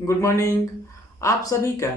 Good morning. आप सभी का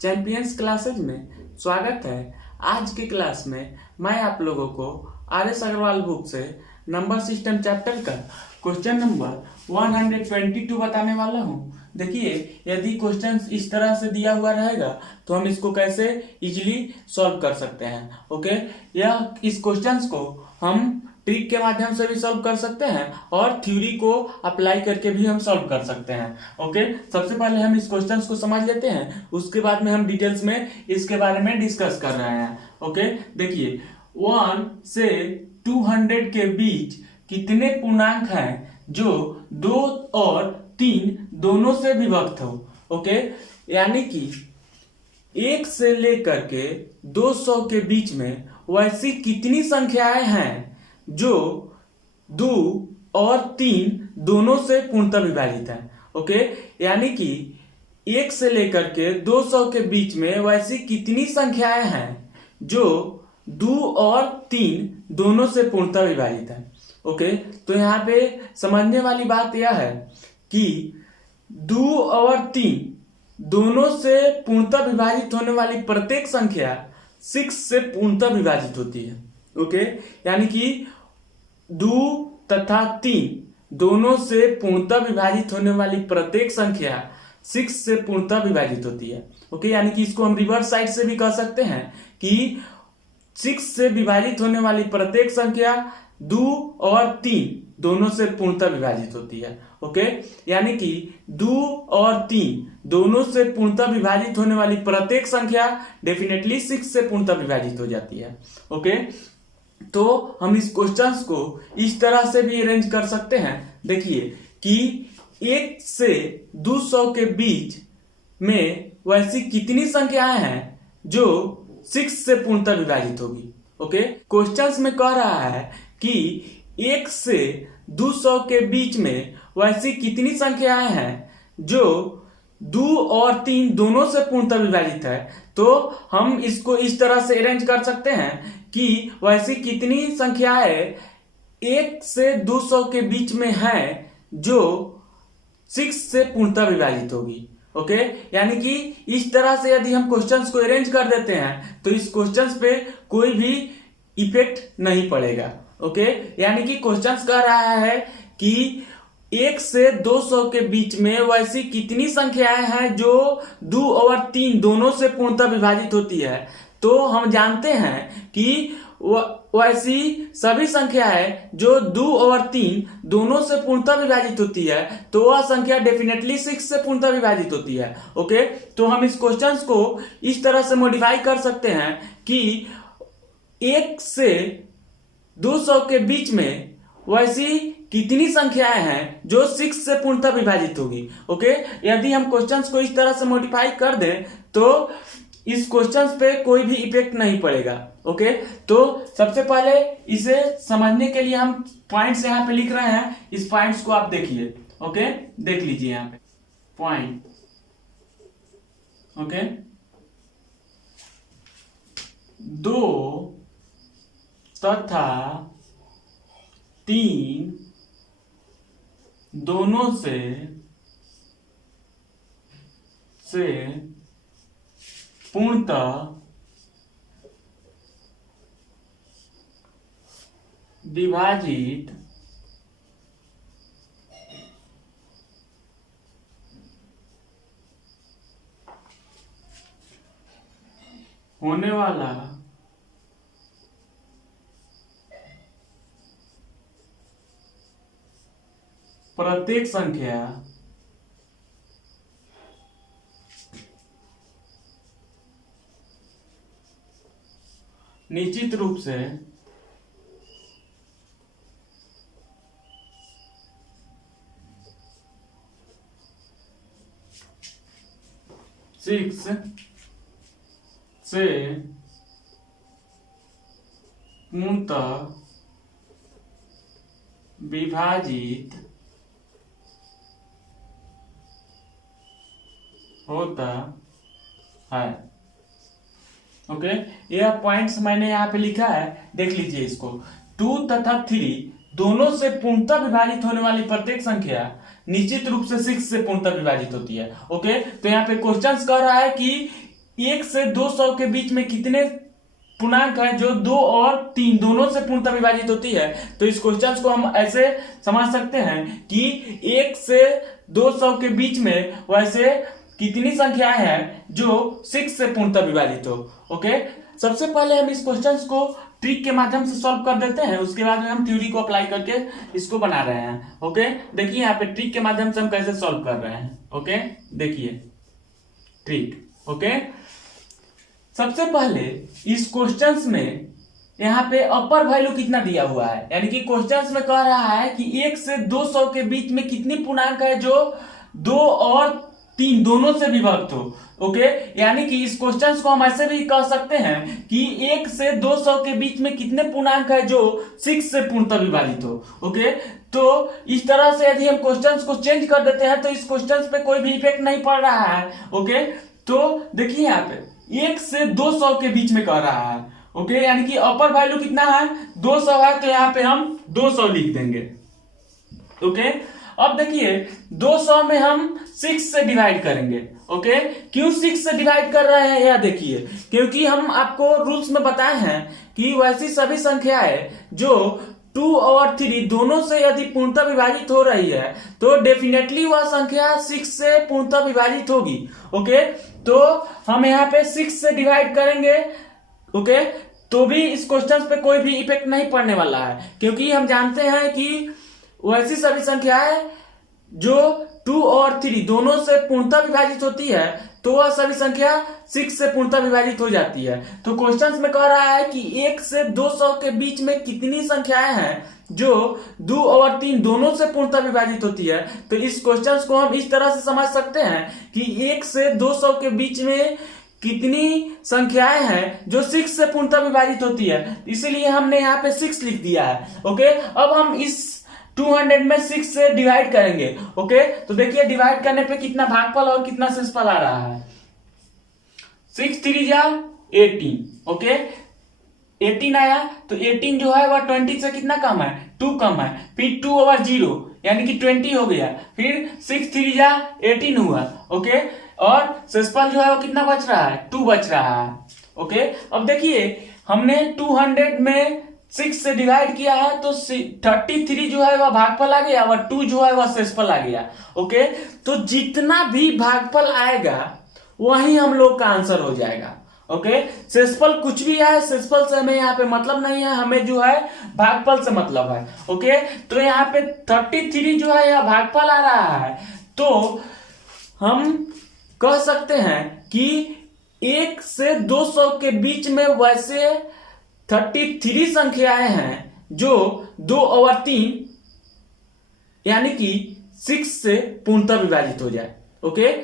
चैंपियंस क्लासेज में स्वागत है। आज की क्लास में मैं आप लोगों को आर.एस. अग्रवाल बुक से नंबर सिस्टम चैप्टर का क्वेश्चन नंबर 122 बताने वाला हूं। देखिए, यदि क्वेश्चन इस तरह से दिया हुआ रहेगा तो हम इसको कैसे इजीली सॉल्व कर सकते हैं। ओके, इस क्वेश्चंस को हम ट्रिक के माध्यम से भी सॉल्व कर सकते हैं और थ्योरी को अप्लाई करके भी हम सॉल्व कर सकते हैं। ओके, सबसे पहले हम इस क्वेश्चंस को समझ लेते हैं, उसके बाद में हम डिटेल्स में इसके बारे में डिस्कस कर रहे हैं। ओके, देखिए 1 से 200 के बीच कितने पूर्णांक हैं जो 2 और 3 दोनों से विभक्त हो। ओके, यानी कि 1 से लेकर के 200 के बीच में वैसी कितनी संख्याएं हैं जो 2 और 3 दोनों से पूर्णतः विभाजित है। ओके, यानी कि 1 से लेकर के 200 के बीच में वैसी कितनी संख्याएं हैं जो 2 और 3 दोनों से पूर्णतः विभाजित है। ओके, तो यहाँ पे समझने वाली बात यह है कि 2 और 3 दोनों से पूर्णतः विभाजित होने वाली प्रत्येक संख्या 6 से पूर्णतः विभाजित होती है। ओके, यानी कि 2 तथा 3 दोनों से पूर्णतः विभाजित होने वाली प्रत्येक संख्या 6 से पूर्णतः विभाजित होती है। ओके, यानी कि इसको हम रिवर्स साइड से भी कह सकते हैं कि 6 से विभाजित होने वाली प्रत्येक संख्या 2 और 3 दोनों से पूर्णतः विभाजित होती है। ओके, यानी कि 2 और 3 दोनों से पूर्णतः विभाजित होने वाली प्रत्येक संख्या डेफिनेटली 6 से पूर्णतः विभाजित हो जाती है। ओके, तो हम इस क्वेश्चंस को इस तरह से भी अरेंज कर सकते हैं। देखिए कि 1 से 200 के बीच में वैसी कितनी संख्याएं हैं जो 6 से पूर्णतः विभाजित होगी। ओके, क्वेश्चंस में कह रहा है कि 1 से 200 के बीच में वैसी कितनी संख्याएं हैं जो 2 और 3 दोनों से पूर्णतः विभाजित है। तो हम इसको इस तरह से अरेंज कर सकते हैं कि वैसी कितनी संख्याएं 1 से 200 के बीच में है जो 6 से पूर्णतः विभाजित होगी। ओके, यानी कि इस तरह से यदि हम क्वेश्चंस को अरेंज कर देते हैं तो इस क्वेश्चंस पे कोई भी इफेक्ट नहीं पड़ेगा। ओके, यानी कि क्वेश्चंस कह रहा है कि 1 से 200 के बीच में वैसी कितनी संख्याएं हैं जो 2 और 3 दोनों से पूर्णतः विभाजित होती है। तो हम जानते हैं कि वैसी सभी संख्याएं जो 2 और 3 दोनों से पूर्णतः विभाजित होती है तो वह संख्या डेफिनेटली 6 से पूर्णतः विभाजित होती है। ओके, तो हम इस क्वेश्चंस को इस तरह से मॉडिफाई कर सकते हैं कि 1 से 200 के बीच में वैसी कितनी संख्याएं हैं जो 6 से पूर्णतः विभाजित होगी। ओके, यदि हम क्वेश्चंस को इस तरह से मॉडिफाई कर दें तो इस क्वेश्चंस पे कोई भी इफेक्ट नहीं पड़ेगा। ओके, तो सबसे पहले इसे समझने के लिए हम पॉइंट्स यहाँ पे लिख रहे हैं। इस पॉइंट्स को आप देखिए। ओके, देख लीजिए यहाँ पे पॉइंट। ओके, 2 तथा 3 दोनों से पूर्णतः विभाजित होने वाला प्रत्येक संख्या निश्चित रूप से सिक्स से पूर्णतः विभाजित होता है। ओके, यह पॉइंट्स मैंने यहाँ पे लिखा है, देख लीजिए इसको। 2 तथा 3 दोनों से पूर्णतः विभाजित होने वाली प्रत्येक संख्या निश्चित रूप से 6 से पूर्णतः विभाजित होती है। ओके, तो यहाँ पे क्वेश्चन कह रहा है कि 1 से 200 के बीच में कितने पूर्णांक है जो 2 और 3 दोनों से पूर्णतः विभाजित होती है। तो इस क्वेश्चन को हम ऐसे समझ सकते हैं कि 1 से 200 के बीच में वैसे कितनी संख्याएं हैं जो 6 से पूर्णतः विभाजित हो। ओके, सबसे पहले हम इस क्वेश्चन को ट्रिक के माध्यम से सॉल्व कर देते हैं, उसके बाद में हम थ्योरी को अप्लाई करके इसको बना रहे हैं। ओके, देखिए यहाँ पे ट्रिक के माध्यम से हम कैसे सॉल्व कर रहे हैं। ओके, देखिए ट्रिक। ओके, सबसे पहले इस क्वेश्चंस में यहाँ पे अपर वैल्यू कितना दिया हुआ है, यानी कि क्वेश्चंस में कह रहा है कि 1 से 200 के बीच में कितनी पूर्णांक है जो 2 और 3 दोनों से विभक्त हो। ओके, यानी कि इस क्वेश्चंस को हम ऐसे भी कह सकते हैं कि 1 से 200 के बीच में कितने पूर्णांक है जो 6 से पूर्णतः विभाजित हो। ओके, तो इस तरह से यदि हम क्वेश्चंस को चेंज कर देते हैं तो इस क्वेश्चंस पे कोई भी इफेक्ट नहीं पड़ रहा है। ओके, तो देखिए यहाँ पे 1 से 200 के बीच में कह रहा है। ओके, यानी कि अपर वैल्यू कितना है 200 है, तो यहाँ पे हम 200 लिख देंगे। ओके, अब देखिए 200 में हम 6 से डिवाइड करेंगे। ओके, क्यों 6 से डिवाइड कर रहे हैं यह देखिए, क्योंकि हम आपको रूल्स में बताए हैं कि वैसी सभी संख्याएं जो 2 और 3 दोनों से यदि पूर्णतः विभाजित हो रही है तो डेफिनेटली वह संख्या 6 से पूर्णतः विभाजित होगी। ओके, तो हम यहाँ पे 6 से डिवाइड करेंगे। ओके, तो भी इस क्वेश्चन पे कोई भी इफेक्ट नहीं पड़ने वाला है, क्योंकि हम जानते हैं कि वैसी सभी संख्याएं जो 2 और 3 दोनों से पूर्णतः विभाजित होती है तो वह सभी संख्या 6 से पूर्णतः विभाजित हो जाती है। तो क्वेश्चन में कह रहा है कि 1 से 200 के बीच में कितनी संख्याएं हैं जो 2 और 3 दोनों से पूर्णतः विभाजित होती है। तो इस क्वेश्चन को हम इस तरह से समझ सकते हैं कि 1 से 200 के बीच में कितनी संख्याएं हैं जो 6 से पूर्णतः विभाजित होती है, इसीलिए हमने यहाँ पे 6 लिख दिया है। ओके, अब हम इस 200 में 6 से डिवाइड करेंगे। ओके, तो देखिए डिवाइड करने पे कितना भागफल और कितना शेषफल आ रहा है। 6 3 जा 18। ओके, 18 आया, तो 18 जो है वह 20 से कितना कम है 2 कम है, फिर 2 ओवर 0 यानी कि 20 हो गया, फिर 6 3 जा 18 हुआ। ओके, और शेषफल जो है वो कितना बच रहा है 2 बच रहा है। ओके, अब देखिए हमने 200 में 6 से डिवाइड किया है तो 33 जो है वह भागफल आ गया और 2 जो है वह शेषफल आ गया। ओके, तो जितना भी भागफल आएगा वही हम लोग का आंसर हो जाएगा। ओके, शेषफल कुछ भी आए, शेषफल से हमें यहाँ पे मतलब नहीं है, हमें जो है भागफल से मतलब है। ओके, तो यहाँ पे 33 जो है यह भागफल आ रहा है, तो हम कह सकते हैं कि 1 से 200 के बीच में वैसे 33 संख्याएं हैं जो 2 और 3 यानी कि 6 से पूर्णतः विभाजित हो जाए। ओके,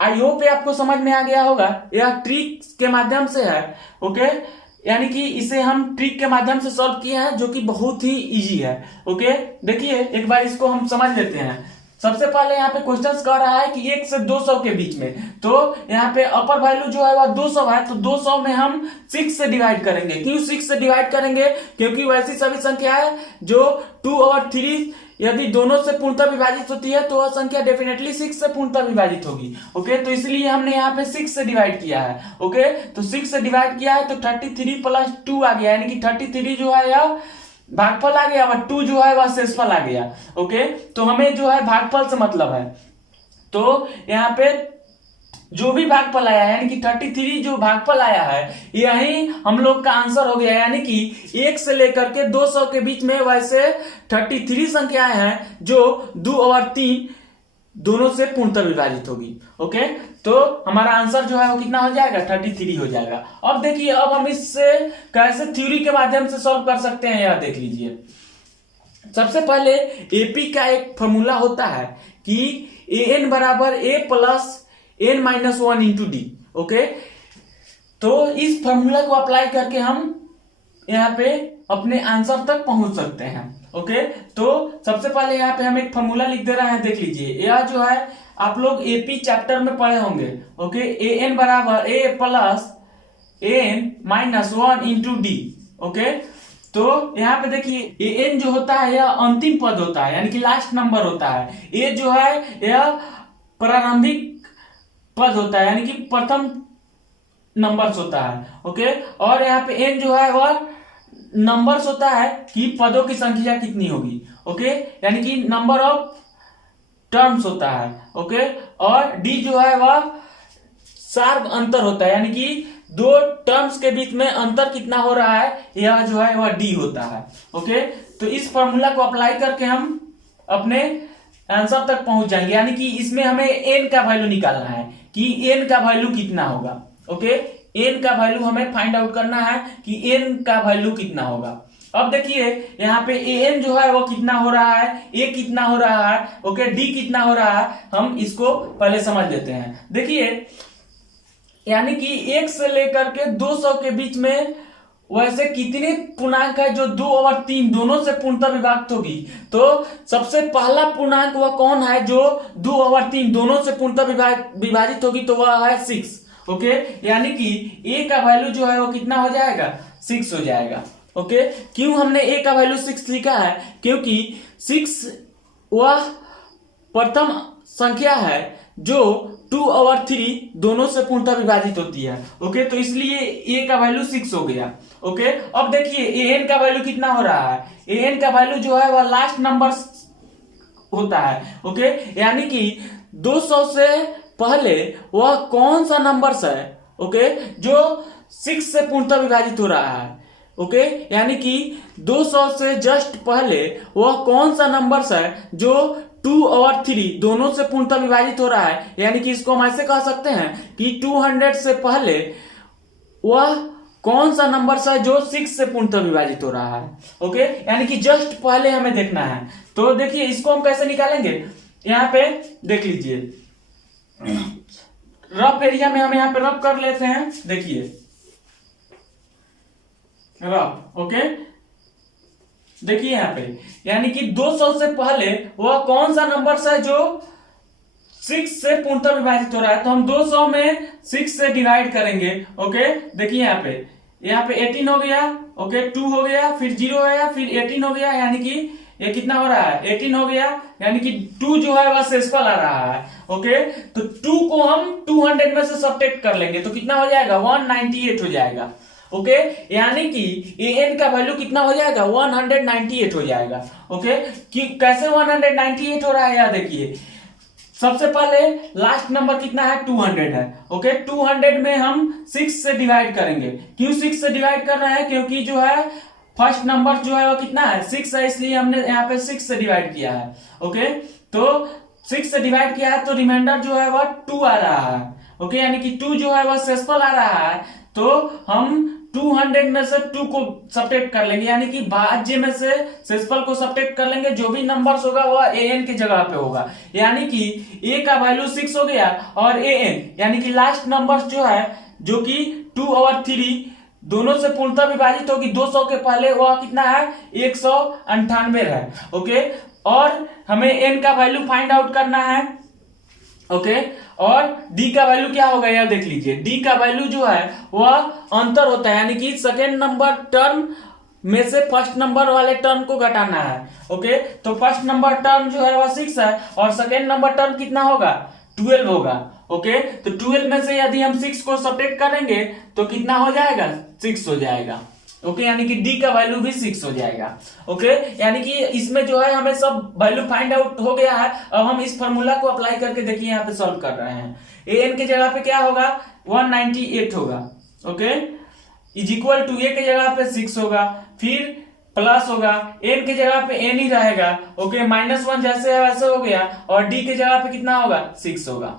आई होप आपको समझ में आ गया होगा, यह ट्रिक के माध्यम से है। ओके, यानी कि इसे हम ट्रिक के माध्यम से सॉल्व किए हैं जो कि बहुत ही इजी है। ओके, देखिए एक बार इसको हम समझ लेते हैं। सबसे पहले यहाँ पे क्वेश्चन कह रहा है कि 1 से 200 के बीच में, तो यहाँ पे अपर वैल्यू जो है वह 200 है, तो 200 में हम 6 से डिवाइड करेंगे। क्यों 6 से डिवाइड करेंगे, क्योंकि वैसी सभी संख्या है जो 2 और 3 यदि दोनों से पूर्णतः विभाजित होती है तो वह संख्या डेफिनेटली 6 से पूर्णतः विभाजित होगी। ओके, तो इसलिए हमने यहाँ पे 6 से डिवाइड किया है। ओके, तो 6 से डिवाइड किया है तो 33 प्लस 2 आ गया, यानी कि 33 जो है यह भागफल आ गया और 2 जो है वह शेषफल आ गया। ओके, तो हमें जो है भागफल से मतलब है, तो यहाँ पे जो भी भागफल आया है यानी कि 33 जो भागफल आया है यही हम लोग का आंसर हो गया, यानी कि 1 से लेकर के 200 के बीच में वैसे 33 संख्याएं हैं जो 2 और 3 दोनों से पूर्णतः विभाजित होगी। ओके, तो हमारा आंसर जो है वो कितना हो जाएगा 33 हो जाएगा। अब देखिए अब हम इससे कैसे थ्योरी के माध्यम से सॉल्व कर सकते हैं यह देख लीजिए। सबसे पहले एपी का एक फॉर्मूला होता है कि an बराबर a plus n minus 1 into D. Okay, तो इस फॉर्मूला को अप्लाई करके हम यहाँ पे अपने आंसर तक पहुंच सकते हैं। ओके, तो सबसे पहले यहाँ पे हम एक फॉर्मूला लिख दे रहे हैं, देख लीजिए। यह जो है आप लोग एपी चैप्टर में पढ़े होंगे। ओके, an बराबर a plus n minus 1 into D. Okay, तो यहाँ पे देखिए एन जो होता है यह अंतिम पद होता है, यानी कि लास्ट नंबर होता है। ए जो है यह प्रारंभिक पद होता है, यानी कि प्रथम नंबर्स होता है। ओके, और यहाँ पे एन जो है वह नंबर्स होता है कि पदों की संख्या कितनी होगी। ओके, यानी कि नंबर ऑफ टर्म्स होता है। ओके, और डी जो है वह शार्प अंतर होता है, यानी कि दो टर्म्स के बीच में अंतर कितना हो रहा है, यह जो है वह डी होता है। ओके, तो इस फॉर्मूला को अप्लाई करके हम अपने आंसर तक पहुंच जाएंगे, यानी कि इसमें हमें एन का वैल्यू निकालना है कि एन का वैल्यू कितना होगा। ओके, एन का वैल्यू हमें फाइंड आउट करना है कि एन का वैल्यू कितना होगा। अब देखिए यहाँ पे एन जो है वो कितना हो रहा है, ए कितना हो रहा है, ओके, डी कितना हो रहा है, हम इसको पहले समझ लेते हैं। देखिए यानी कि 1 से लेकर के 200 के बीच में वैसे कितने पूर्णांक है जो 2 और 3 दोनों से पूर्णतः विभाजित होगी। तो सबसे पहला पूर्णांक वह कौन है जो 2 और 3 दोनों से पूर्णतः विभाजित होगी, तो वह है 6। ओके, यानी कि ए का वैल्यू जो है वो कितना हो जाएगा, 6 हो जाएगा। ओके, क्यों हमने ए का वैल्यू 6 लिखा है, क्योंकि 6 वह प्रथम संख्या है जो 2 और 3 दोनों से पूर्णतः विभाजित होती है। ओके, तो इसलिए ए का वैल्यू 6 हो गया। ओके, अब देखिए एन का वैल्यू कितना हो रहा है, एन का वैल्यू जो है वह लास्ट नंबर होता है। ओके, यानी कि 200 से पहले वह कौन सा नंबर है, ओके, जो 6 से पूर्णतः विभाजित हो रहा है। ओके, यानी कि 200 से जस्ट पहले वह कौन सा नंबर है जो 2 और 3 दोनों से पूर्णतः विभाजित हो रहा है, यानी कि इसको हम ऐसे कह सकते हैं कि 200 से पहले वह कौन सा नंबर है जो 6 से पूर्णतः विभाजित हो रहा है। ओके, यानी कि जस्ट पहले हमें देखना है। तो देखिए इसको हम कैसे निकालेंगे, यहाँ पे देख लीजिए, रफ एरिया में हम यहाँ पे रफ कर लेते हैं। देखिए रफ, ओके, देखिए यहाँ पे यानी कि 200 से पहले वह कौन सा नंबर है जो 6 से पूर्णतः विभाजित हो रहा है, तो हम 200 में 6 से डिवाइड करेंगे। ओके, देखिए यहाँ पे 18 हो गया, ओके, 2 हो गया, फिर 0 हो गया, फिर 18 हो गया, यानी कि ये कितना हो रहा है, 18 हो गया, यानी कि 2 जो है वह शेषफल आ रहा है। ओके, तो 2 को हम 200 में से सब्ट्रैक्ट कर लेंगे तो कितना हो जाएगा, 198 हो जाएगा। ओके, यानी कि एन का वैल्यू कितना हो जाएगा, 198 हो जाएगा। ओके, कि कैसे 198 हो रहा है, यार देखिए सबसे पहले लास्ट नंबर कितना है, 200 है। ओके, 200 में हम 6 से डिवाइड करेंगे। क्यों 6 से डिवाइड कर रहे हैं, क्योंकि जो है फर्स्ट नंबर जो है वो कितना है, 6 है, इसलिए हमने यहाँ पे 6 से डिवाइड किया है। ओके, तो 6 से डिवाइड किया है तो रिमाइंडर जो है वह 2 आ रहा है। ओके, यानी कि 2 जो है वह शेषफल आ रहा है, तो हम 200 में से 2 को सब्ट्रैक्ट कर लेंगे, यानी कि भाज्य में से शेषफल को सब्ट्रैक्ट कर लेंगे। जो भी नंबर्स होगा वह एन की जगह पे होगा, यानी कि ए का वैल्यू 6 हो गया और एन यानी कि लास्ट नंबर्स जो है जो कि 2 और 3 दोनों से पूर्णतः विभाजित होगी 200 के पहले, वह कितना है, 198 है। ओके, और हमें एन का वैल्यू फाइंड आउट करना है। ओके, और डी का वैल्यू क्या होगा, यह देख लीजिए, डी का वैल्यू जो है वह अंतर होता है, यानी कि सेकेंड नंबर टर्म में से फर्स्ट नंबर वाले टर्म को घटाना है। ओके, तो फर्स्ट नंबर टर्म जो है वह 6 है और सेकेंड नंबर टर्म कितना होगा, 12 होगा। ओके, तो 12 में से यदि हम 6 को सब्ट्रैक्ट करेंगे तो कितना हो जाएगा, 6 हो जाएगा। ओके, यानी कि डी का वैल्यू भी 6 हो जाएगा। ओके, यानी कि इसमें जो है हमें सब वैल्यू फाइंड आउट हो गया है। अब हम इस फॉर्मूला को अप्लाई करके देखिए यहाँ पे सॉल्व कर रहे हैं। एन की जगह पे क्या होगा, 198 होगा। ओके, इज इक्वल टू ए की जगह पे 6 होगा, फिर प्लस होगा, एन की जगह पे एन ही रहेगा। ओके, -1 जैसे है वैसे हो गया, और डी की जगह पे कितना होगा, 6 होगा।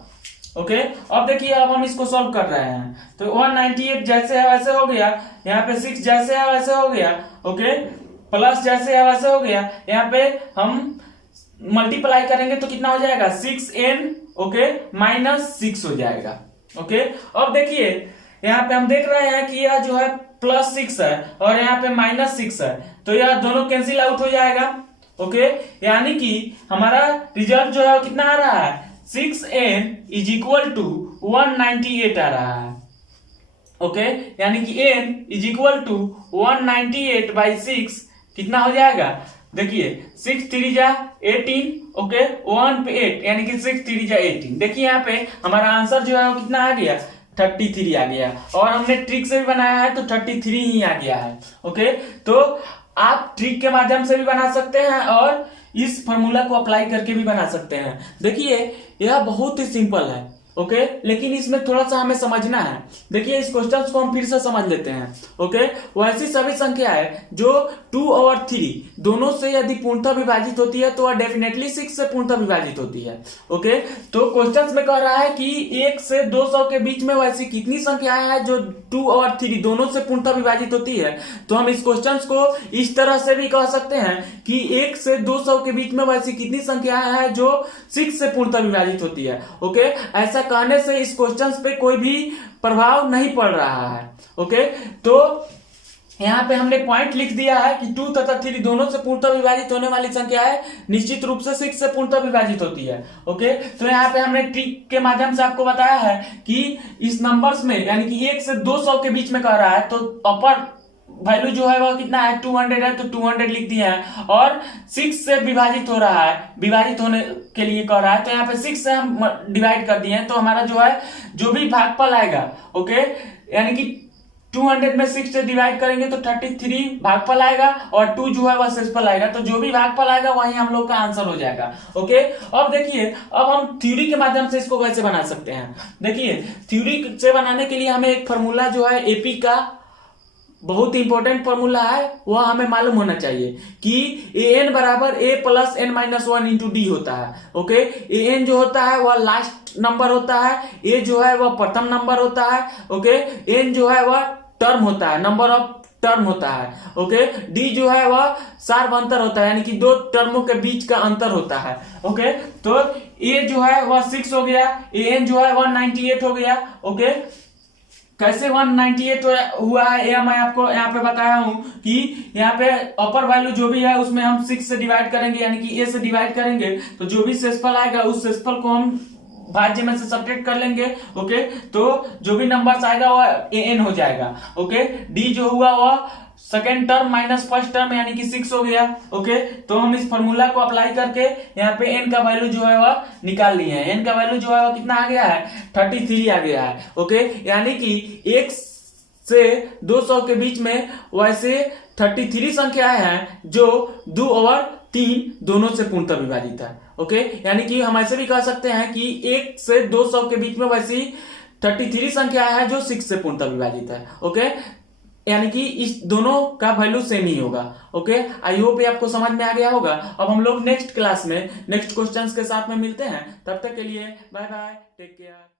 ओके, अब देखिए अब हम इसको सॉल्व कर रहे हैं, तो 198 जैसे है वैसे हो गया, यहाँ पे 6 जैसे है वैसे हो गया। ओके, प्लस जैसे है वैसे हो गया, यहाँ पे हम मल्टीप्लाई करेंगे तो कितना हो जाएगा, 6n, ओके, -6 हो जाएगा। ओके, अब देखिए यहाँ पे हम देख रहे हैं कि यह जो है +6 है और यहाँ पे -6 है, तो यह दोनों कैंसिल आउट हो जाएगा। ओके, यानी कि हमारा रिजल्ट जो है कितना आ रहा है, 6n = 198 आ रहा है। ओके, यानी कि n इज इक्वल टू 198/6 कितना हो जाएगा, देखिए 6 3 जा 18, ओके 1 पे 8 यानी कि 6 3 जा 18। देखिए यहाँ पे हमारा आंसर जो है वो कितना आ गया, 33 आ गया, और हमने ट्रिक से भी बनाया है तो 33 ही आ गया है। ओके, तो आप ट्रिक के माध्यम से भी बना सकते हैं और इस फॉर्मूला को अप्लाई करके भी बना सकते हैं। देखिए यह बहुत ही सिंपल है, ओके, लेकिन इसमें थोड़ा सा हमें समझना है। देखिए इस क्वेश्चन को हम फिर से समझ लेते हैं। ओके, वैसी सभी संख्याएं जो 2 और 3 दोनों से यदि पूर्णतः विभाजित होती है तो वह डेफिनेटली 6 से पूर्णतः विभाजित होती है। ओके, तो क्वेश्चन में कह रहा है कि 1 से 200 के बीच में वैसी कितनी संख्याएं हैं जो 2 और 3 दोनों से पूर्णतः विभाजित होती है। तो हम इस क्वेश्चन को इस तरह से भी कह सकते हैं कि 1 से 200 के बीच में वैसी कितनी संख्याएं हैं जो 6 से पूर्णतः विभाजित होती है। ओके, ऐसा कहने से इस क्वेश्चन पे कोई भी प्रभाव नहीं पड़ रहा है। ओके, तो यहाँ पे हमने पॉइंट लिख दिया है कि 2 तथा 3 दोनों से पूर्णतः विभाजित होने वाली संख्याएं निश्चित रूप से 6 से पूर्णतः विभाजित होती है। ओके, तो यहाँ पे हमने ट्रिक के माध्यम से आपको बताया है कि इस नंबर्स में यानी कि 1 से 200 के बीच में कह रहा है तो अपर वैल्यू जो है वो कितना है, 200 है, तो 200 लिख दिया है, और 6 से विभाजित हो रहा है, विभाजित होने के लिए कह रहा है तो यहाँ पे 6 से हम डिवाइड कर दिए हैं, तो हमारा जो है जो भी भागफल आएगा, ओके, यानी कि 200 में 6 से डिवाइड करेंगे तो 33 भागफल आएगा और 2 जो है वह शेषफल आएगा, तो जो भी भागफल आएगा वही हम लोग का आंसर हो जाएगा। ओके, अब देखिए अब हम थ्योरी के माध्यम से इसको कैसे बना सकते हैं। देखिए थ्योरी से बनाने के लिए हमें एक फॉर्मूला जो है एपी का बहुत इंपॉर्टेंट फॉर्मूला है वह हमें मालूम होना चाहिए कि an बराबर a plus n minus 1 into D होता है। ओके, an जो होता है वह लास्ट नंबर होता है, a जो है वह प्रथम नंबर होता है, ओके, n जो है वह टर्म होता है, नंबर ऑफ टर्म होता है, ओके, डी जो है वह सार्व अंतर होता है यानी कि दो टर्मों के बीच का अंतर होता है। ओके, तो a जो है वह 6 हो गया, an जो है 198 हो गया। ओके, कैसे 198 हुआ है यह मैं आपको यहाँ पे बताया हूं कि यहाँ पे अपर वैल्यू जो भी है उसमें हम 6 से डिवाइड करेंगे यानी कि a से डिवाइड करेंगे तो जो भी शेषफल आएगा उस शेषफल को हम भाज्य में से सब्ट्रैक्ट कर लेंगे। ओके, तो जो भी नंबर आएगा वह an हो जाएगा। ओके, d जो हुआ वह second term minus first term यानी कि 6 हो गया। ओके, तो हम इस फॉर्मूला को अप्लाई करके यहाँ पे n का वैल्यू जो है वह निकाल लिए हैं। n का वैल्यू जो है वह कितना आ गया है, 33 आ गया है। ओके, यानी कि 1 से 200 के बीच में वैसे 33 संख्याएं हैं जो 2 और 3 दोनों से पूर्णतः विभाजित है। ओके, यानी कि हम ऐसे भी कह सकते हैं कि 1 से 200 के बीच में वैसी 33 संख्याएं हैं जो 6 से पूर्णतः विभाजित है। ओके, यानी कि इस दोनों का वैल्यू सेम ही होगा। ओके, आई होप ये आपको समझ में आ गया होगा। अब हम लोग नेक्स्ट क्लास में नेक्स्ट क्वेश्चंस के साथ में मिलते हैं, तब तक के लिए बाय बाय, टेक केयर।